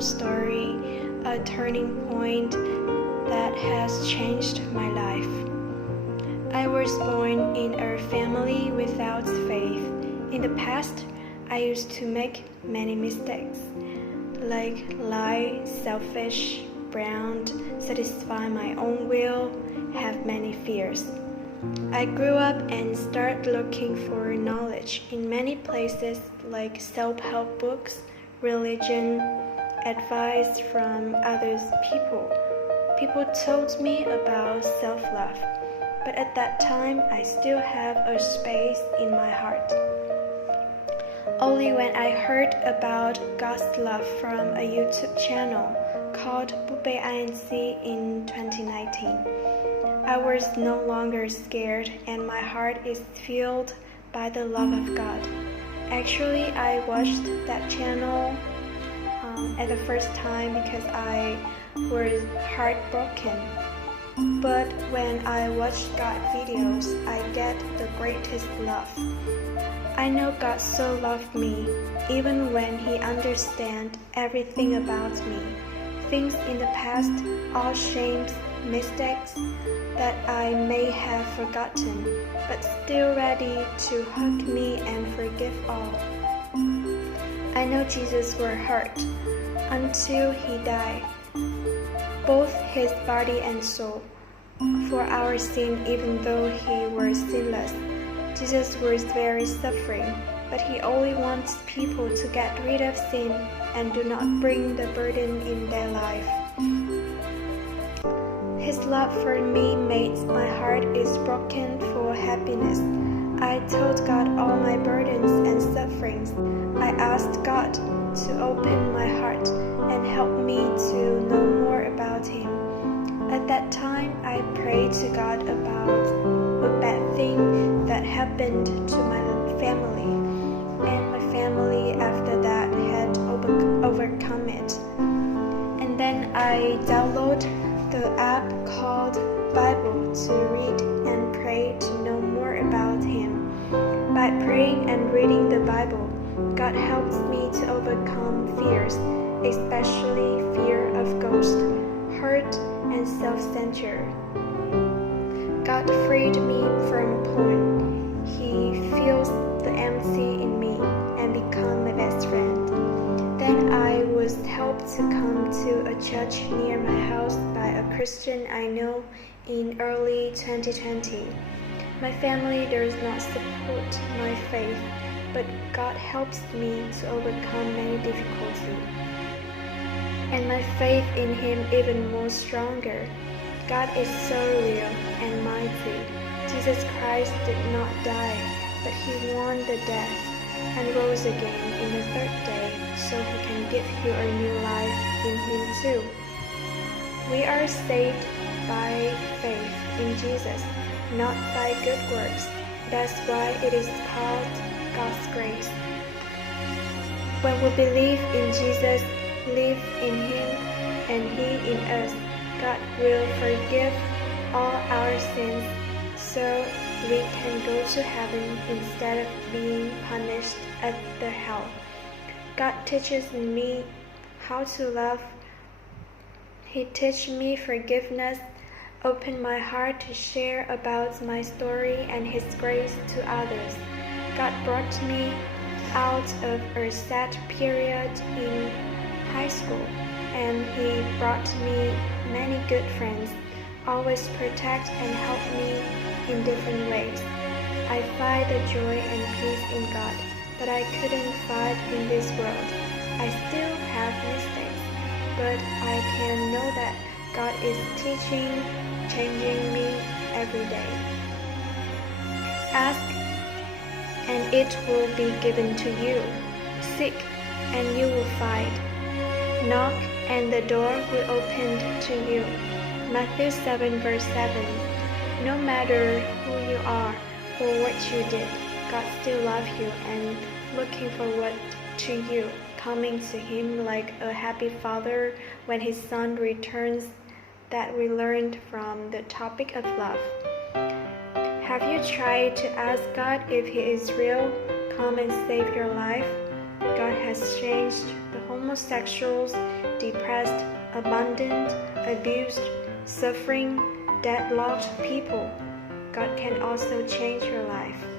personal story, a turning point that has changed my life. I was born in a family without faith. In the past, I used to make many mistakes, like lie, selfish, brand, satisfy my own will, have many fears. I grew up and started looking for knowledge in many places like self-help books, religion, advice from other people. People told me about self-love, but at that time I still have a space in my heart. Only when I heard about God's love from a YouTube channel called Bước in 2019, I was no longer scared and my heart is filled by the love of God. Actually, I watched that channel at the first time because I was heartbroken. But when I watch God videos, I get the greatest love. I know God so loved me, even when He understands everything about me. Things in the past, all shames, mistakes that I may have forgotten, but still ready to hug me and forgive all. I know Jesus was hurt until He died, both His body and soul, for our sin even though He was sinless. Jesus was very suffering, but He only wants people to get rid of sin and do not bring the burden in their life. His love for me makes my heart is broken for happiness. I told God all my burdens and sufferings. I asked God to open my heart and help me to know more about Him. At that time, I prayed to God about a bad thing that happened to my family, and my family after that had overcome it. And then I downloaded the app called Bible to read and pray to know more about Him. By praying and reading the Bible, God helps me to overcome fears, especially fear of ghosts, hurt, and self-censure. God freed me from porn. He fills the empty in me and become my best friend. Then I was helped to come to a church near my house by a Christian I know in early 2020. My family does not support my faith, but God helps me to overcome many difficulties, and my faith in Him even more stronger. God is so real and mighty. Jesus Christ did not die, but He won the death and rose again in the third day, so He can give you a new life in Him too. We are saved by faith in Jesus, not by good works. That's why it is called God's grace. When we believe in Jesus, live in Him, and He in us, God will forgive all our sins, so we can go to heaven instead of being punished at the hell. God teaches me how to love. He teaches me forgiveness, opened my heart to share about my story and His grace to others. God brought me out of a sad period in high school, and He brought me many good friends, always protect and help me in different ways. I find the joy and peace in God that I couldn't find in this world. I still have mistakes, but I can know that God is teaching, changing me every day. Ask, and it will be given to you. Seek, and you will find. Knock, and the door will open to you. Matthew 7 verse 7. No matter who you are or what you did, God still loves you and looking forward to you coming to Him like a happy father when His son returns. That we learned from the topic of love. Have you tried to ask God if He is real, come and save your life? God has changed the whole homosexuals, depressed, abandoned, abused, suffering, deadlocked people. God can also change your life.